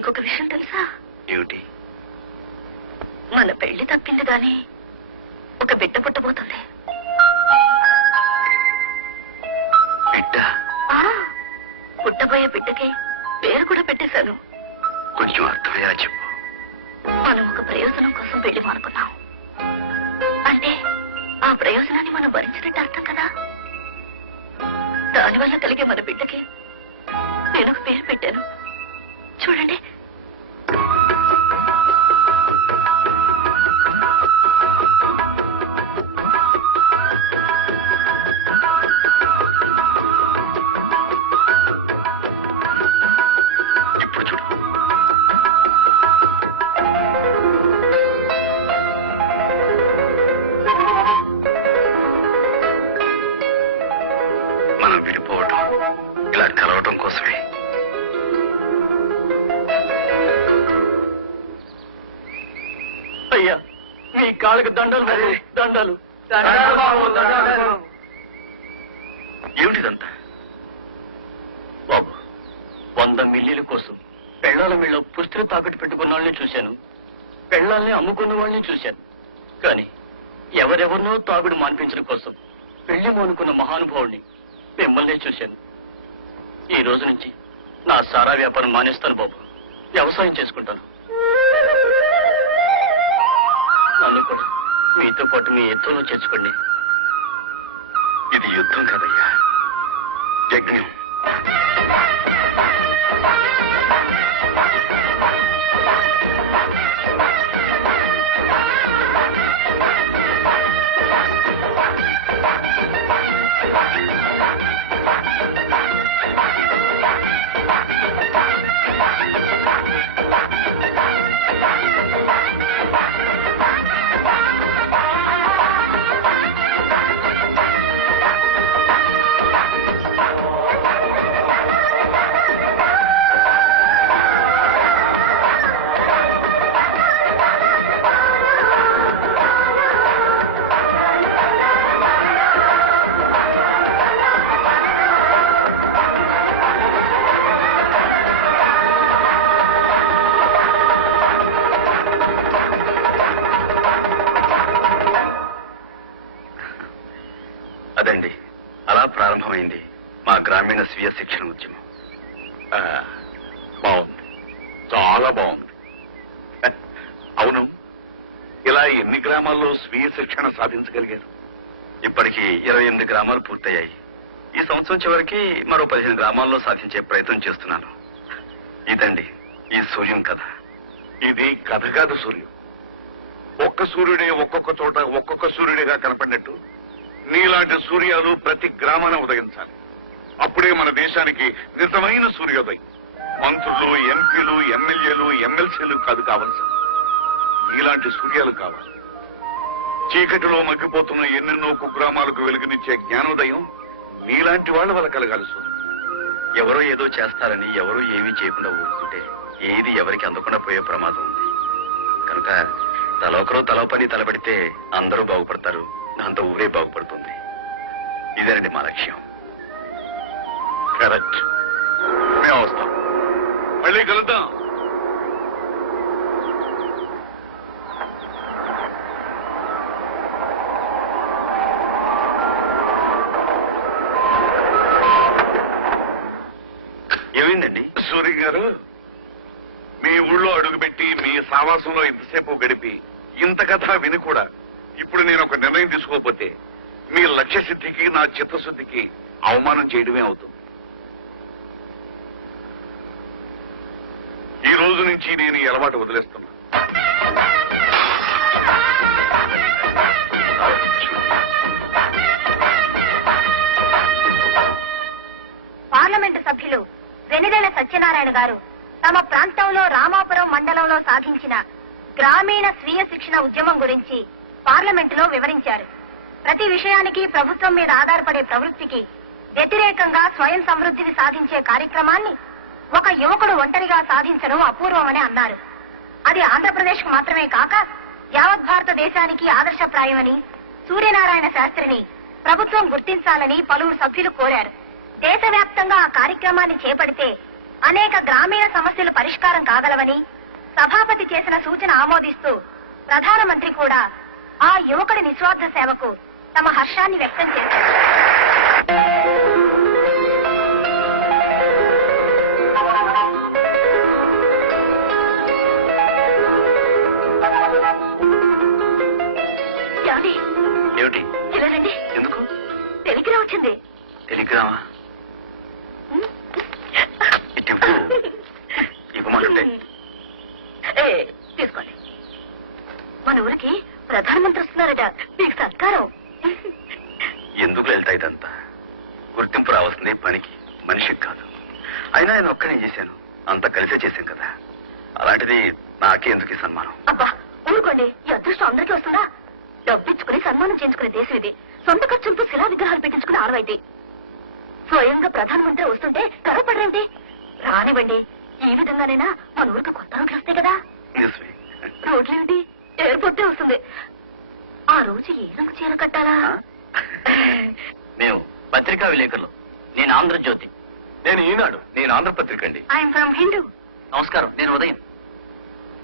నీకొక విషయం తెలుసా? ఏమిటి? మన పెళ్ళి తప్పింది గాని ఒక బిడ్డ పుట్టబోతుంది. బిడ్డ? పుట్టబోయే బిడ్డకి పేరు కూడా పెట్టేశాను. కొంచెం అర్థమయ్యేలా చెప్పు. మనం ఒక ప్రయోజనం కోసం పెళ్ళి మానుకున్నాం. అంటే ఆ ప్రయోజనాన్ని మనం భరించినట్టు అర్థం కదా? దానివల్ల కలిగే మన బిడ్డకి నేను ఒక పేరు పెట్టాను. చూడండి ఇలా కలవటం కోసమే. అయ్యా మీ కాళ్ళకి దండలు దండలు. ఏమిటిదంతా? బాబు వంద మిల్లీల కోసం పెళ్ళాల మీళ్ళ పుస్తక తాకట్టు పెట్టుకున్న వాళ్ళని చూశాను. పెళ్ళాల్ని అమ్ముకున్న వాళ్ళని చూశాను. కానీ ఎవరెవరినో తాగుడు మాన్పించడం కోసం పెళ్ళి మోనుకున్న మహానుభావుడిని మిమ్మల్నే చూశాను. ఈ రోజు నుంచి నా సారా వ్యాపారం మానేస్తాను బాబు. వ్యవసాయం చేసుకుంటాను. నన్ను కూడా మీతో పాటు మీ యుద్ధంలో చేర్చుకోండి. ఇది యుద్ధం కదయ్యా. యజ్ఞం. స్వీయ శిక్షణ సాధించగలిగాను. ఇప్పటికి ఇరవై ఎనిమిది గ్రామాలు పూర్తయ్యాయి. ఈ సంవత్సరం చివరికి మరో పదిహేను గ్రామాల్లో సాధించే ప్రయత్నం చేస్తున్నాను. ఇదండి ఈ సూర్యం కథ. ఇది కథ కాదు సూర్యం. ఒక్క సూర్యుడే ఒక్కొక్క చోట ఒక్కొక్క సూర్యుడిగా కనపడినట్టు నీలాంటి సూర్యాలు ప్రతి గ్రామాన ఉదయించాలి. అప్పుడే మన దేశానికి నిజమైన సూర్యోదయం. మంత్రులు ఎంపీలు ఎమ్మెల్యేలు ఎమ్మెల్సీలు కాదు కావలసింది నీలాంటి సూర్యాలు కావాలి. చీకటిలో మగ్గిపోతున్న ఎన్నెన్నో కుగ్రామాలకు వెలుగునిచ్చే జ్ఞానోదయం నీలాంటి వాళ్ళ వల్ల కలగాలి సూర్యం ఎవరో ఏదో చేస్తారని ఎవరూ ఏమీ చేయకుండా ఊరుకుంటే ఏది ఎవరికి అందకుండా పోయే ప్రమాదం ఉంది. కనుక తలొకరు తల పని తలపెడితే అందరూ బాగుపడతారు దాంతో ఊరే బాగుపడుతుంది. ఇదేనండి మా లక్ష్యం. కరెక్ట్. మేము వస్తాం. మళ్ళీ కలుద్దాం ఏమైందండి సూర్య గారు మీ ఊళ్ళో అడుగుపెట్టి మీ సావాసంలో ఇంతసేపు గడిపి ఇంత కథ విని కూడా ఇప్పుడు నేను ఒక నిర్ణయం తీసుకోకపోతే మీ లక్ష్య సిద్ధికి నా చిత్తశుద్ధికి అవమానం చేయడమే అవుతుంది. ఈ రోజు నుంచి నేను ఈ అలవాటు వదిలేస్తున్నా. పార్లమెంటు సభ్యులు వెనిదేల సత్యనారాయణ గారు తమ ప్రాంతంలో రామాపురం మండలంలో సాధించిన గ్రామీణ స్వీయ శిక్షణ ఉద్యమం గురించి పార్లమెంటులో వివరించారు. ప్రతి విషయానికి ప్రభుత్వం మీద ఆధారపడే ప్రవృత్తికి వ్యతిరేకంగా స్వయం సమృద్ధిని సాధించే కార్యక్రమాన్ని ఒక యువకుడు ఒంటరిగా సాధించడం అపూర్వమని అన్నారు. అది ఆంధ్రప్రదేశ్కు మాత్రమే కాక యావత్ భారతదేశానికి ఆదర్శప్రాయమని సూర్యనారాయణ శాస్త్రిని ప్రభుత్వం గుర్తించాలని పలువురు సభ్యులు కోరారు. దేశవ్యాప్తంగా ఆ కార్యక్రమాన్ని చేపడితే అనేక గ్రామీణ సమస్యలు పరిష్కారం కాగలవని సభాపతి చేసిన సూచన ఆమోదిస్తూ ప్రధానమంత్రి కూడా ఆ యువకుడి నిస్వార్థ సేవకు తమ హర్షాన్ని వ్యక్తం చేశారు. టెలిగ్రామ్ వచ్చింది. టెలిగ్రామా? ఇటు ఇవ్వు. ఇవ్వమంటుంటే ఏ, తీసుకోండి మన ఊరికి ప్రధానమంత్రి వస్తున్నారట మీకు సత్కారం. ఎందుకు వెళ్తా ఇదంతా? గుర్తింపు రావాల్సింది పనికి మనిషికి కాదు. అయినా ఆయన ఒక్కనే చేశాను? అంతా కలిసే చేశాం కదా. అలాంటిది నాకే ఎందుకు ఈ సన్మానం? అబ్బా ఊరుకోండి. ఈ అదృష్టం అందరికీ వస్తుందా? డబ్బిచ్చుకుని సన్మానం చేయించుకునే దేశం ఇది. సొంత ఖర్చులతో శిలా విగ్రహాలు పెట్టించుకునే ఆనవాయితీ. స్వయంగా ప్రధానమంత్రి వస్తుంటే విలేకరులు. నేను ఆంధ్రజ్యోతి. నేను ఈనాడు నేను ఆంధ్రపత్రిక అండి. I'm from Hindu. నమస్కారం నేను ఉదయం.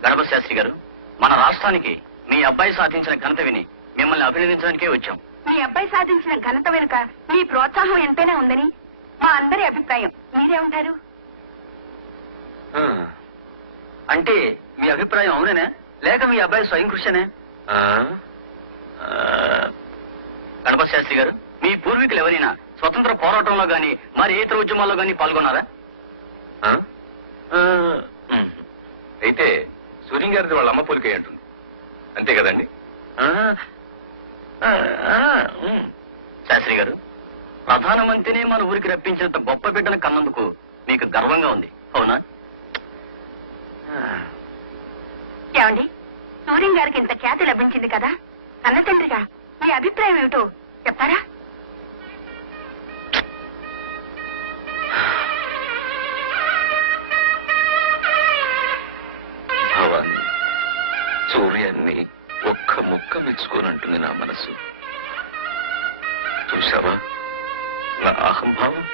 గణప శాస్త్రి గారు మన రాష్ట్రానికి మీ అబ్బాయి సాధించిన ఘనత విని మిమ్మల్ని అభినందించడానికే వచ్చాం. మీ అబ్బాయి సాధించిన ఘనత వెనుక మీ ప్రోత్సాహం ఎంతైనా ఉందని మా అందరి అభిప్రాయం. మీరేమంటారు అంటే మీ అభిప్రాయం అవునేనా? లేక మీ అబ్బాయి స్వయం కృషినే? గణప శాస్త్రి గారు మీ పూర్వీకులు ఎవరైనా స్వతంత్ర పోరాటంలో గాని మరి ఏ ఇతర ఉద్యమాల్లో గాని పాల్గొన్నారా? అయితే సూర్యం గారిది వాళ్ళ అమ్మ పోలికే అంటుంది. అంతే కదండి? శాస్త్రి గారు ప్రధానమంత్రిని మన ఊరికి రప్పించినంత గొప్ప బిడ్డను కన్నందుకు మీకు గర్వంగా ఉంది. అవునా? ఏమండి? సూర్యం గారికి ఇంత ఖ్యాతి లభించింది కదా? కన్న తండ్రిగా మీ అభిప్రాయం ఏమిటో చెప్తారా? ముక్క నా మనసు. చూసావా నా అహంభావం?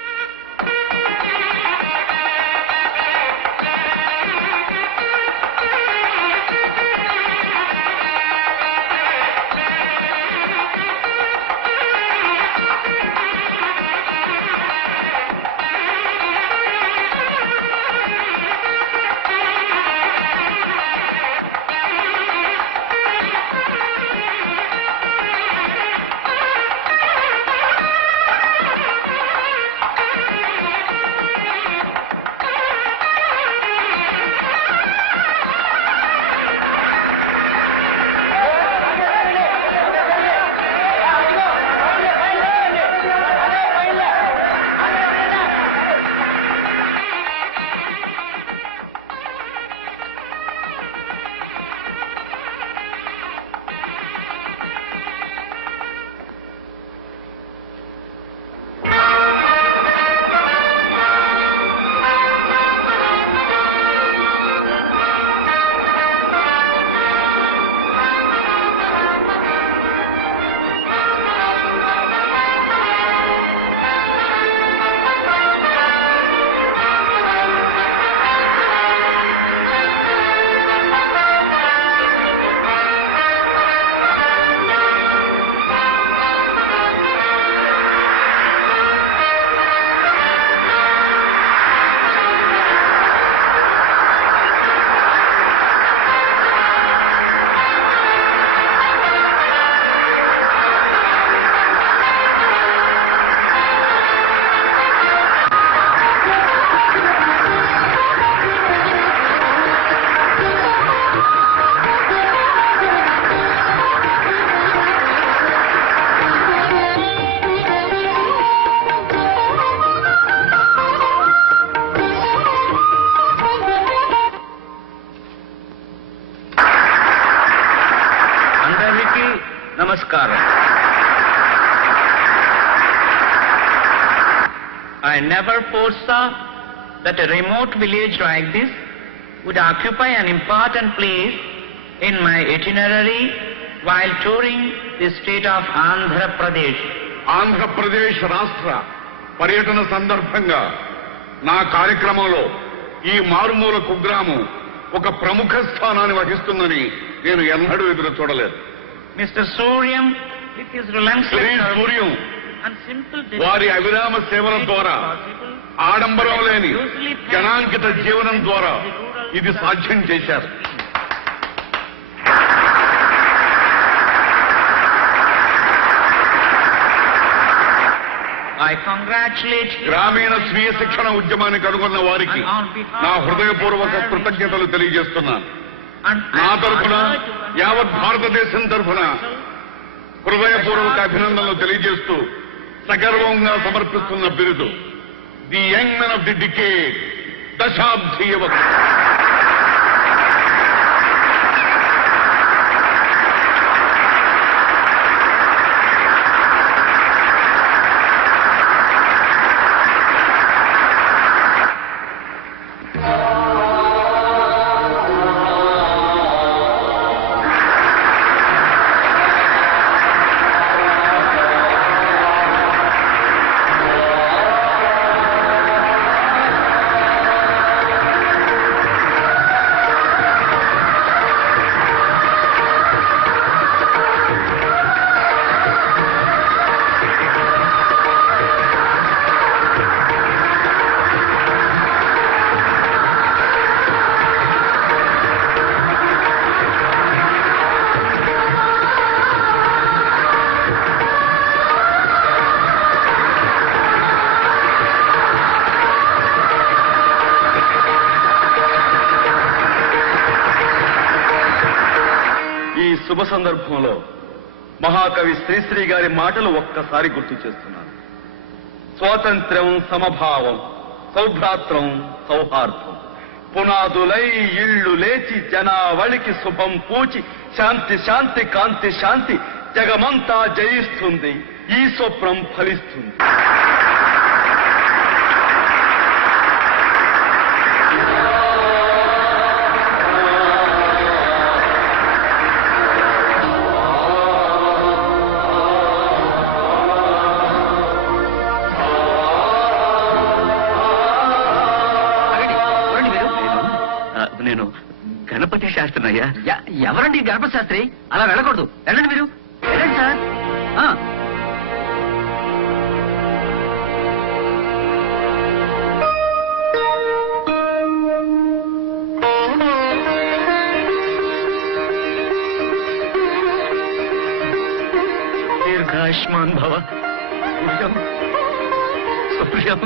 Never foresaw that a remote village like this would occupy an important place in my itinerary while touring the state of Andhra Pradesh. Andhra Pradesh రాష్ట్ర పర్యటన సందర్భంగా నా కార్యక్రమంలో ఈ మారుమూల కుగ్రామం ఒక ప్రముఖ స్థానాన్ని వహిస్తుందని నేను ఎన్నడూ ఎదురు చూడలేదు Mr. Suryam, with his relentless Shri Suryam వారి అవిరామ సేవల ద్వారా ఆడంబరం లేని జనాంకిత జీవనం ద్వారా ఇది సాధ్యం చేశారు. I congratulate you. గ్రామీణ స్వీయ శిక్షణ ఉద్యమాన్ని కనుగొన్న వారికి నా హృదయపూర్వక కృతజ్ఞతలు తెలియజేస్తున్నాను. నా తరఫున యావత్ భారతదేశం తరఫున హృదయపూర్వక అభినందనలు తెలియజేస్తూ సగర్వంగా సమర్పిస్తున్న బిరుదు. The young men of the decade దశాబ్ది యువకుడు శ్రీశ్రీ గారి మాటలు ఒక్కసారి గుర్తు చేస్తున్నాను స్వాతంత్ర్యం సమభావం సౌభ్రాత్రం సౌహార్దం. పునాదులై ఇళ్ళు లేచి జనావళికి శుభం పూచి శాంతి శాంతి కాంతి శాంతి జగమంతా జయిస్తుంది ఈ స్వప్నం ఫలిస్తుంది. నేను గణపతి శాస్త్రి అయ్యా ఎవరండి గణపతి శాస్త్రి? అలా వెళ్ళకూడదు. వెళ్ళండి మీరు. వెళ్ళండి సార్. దీర్ఘాయుష్మాన్ భవ. సూర్యం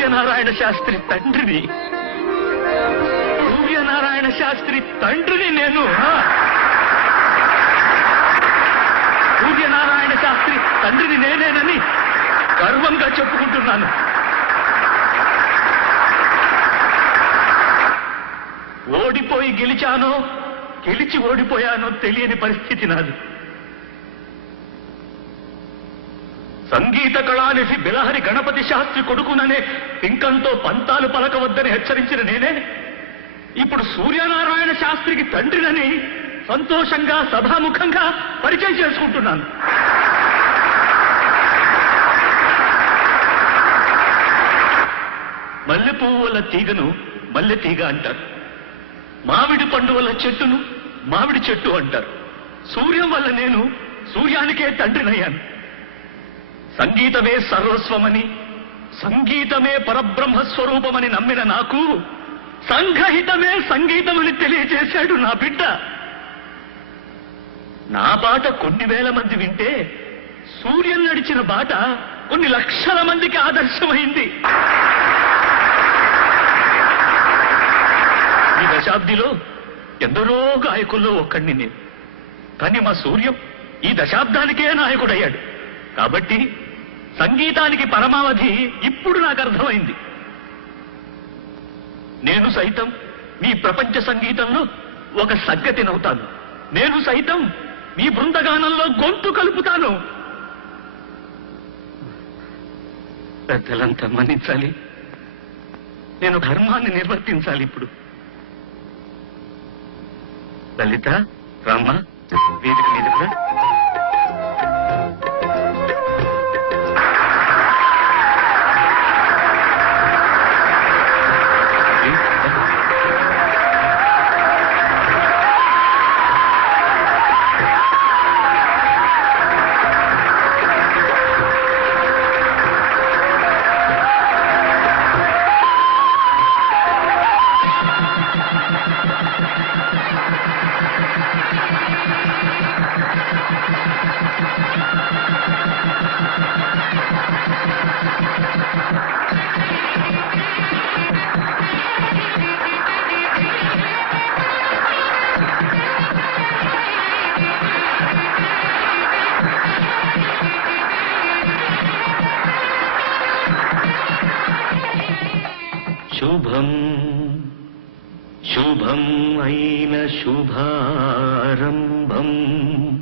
సూర్యనారాయణ శాస్త్రి తండ్రిని. సూర్యనారాయణ శాస్త్రి తండ్రిని నేను. సూర్యనారాయణ శాస్త్రి తండ్రిని నేనేనని గర్వంగా చెప్పుకుంటున్నాను. ఓడిపోయి గెలిచానో గెలిచి ఓడిపోయానో తెలియని పరిస్థితి నాది. సంగీత కళానిధి బిలహరి గణపతి శాస్త్రి కొడుకుననే పింకంతో పంతాలు పలకవద్దని హెచ్చరించిన నేనే. ఇప్పుడు సూర్యనారాయణ శాస్త్రికి తండ్రినని సంతోషంగా సభాముఖంగా పరిచయం చేసుకుంటున్నాను. మల్లె పువ్వుల తీగను మల్లె తీగ అంటారు. మామిడి పండు వల్ల చెట్టును మామిడి చెట్టు అంటారు. సూర్యం వల్ల నేను సూర్యానికే తండ్రినయ్యాను. సంగీతమే సర్వస్వమని సంగీతమే పరబ్రహ్మ స్వరూపమని నమ్మిన నాకు సంఘహితమే సంగీతమని తెలియజేశాడు నా బిడ్డ. నా బాట కొన్ని వేల మంది వింటే సూర్యం నడిచిన బాట కొన్ని లక్షల మందికి ఆదర్శమైంది. ఈ దశాబ్దిలో ఎందరో గాయకుల్లో ఒక్కడిని నేను. కానీ మా సూర్యం ఈ దశాబ్దానికే నాయకుడయ్యాడు. కాబట్టి సంగీతానికి పరమావధి ఇప్పుడు నాకు అర్థమైంది. నేను సైతం మీ ప్రపంచ సంగీతంలో ఒక సగ్గతినవుతాను నేను సైతం మీ బృందగానంలో గొంతు కలుపుతాను. పెద్దలంతా మన్నించాలి. నేను ధర్మాన్ని నిర్వర్తించాలి ఇప్పుడు. లలిత రామ్మ వీధికి మీదకు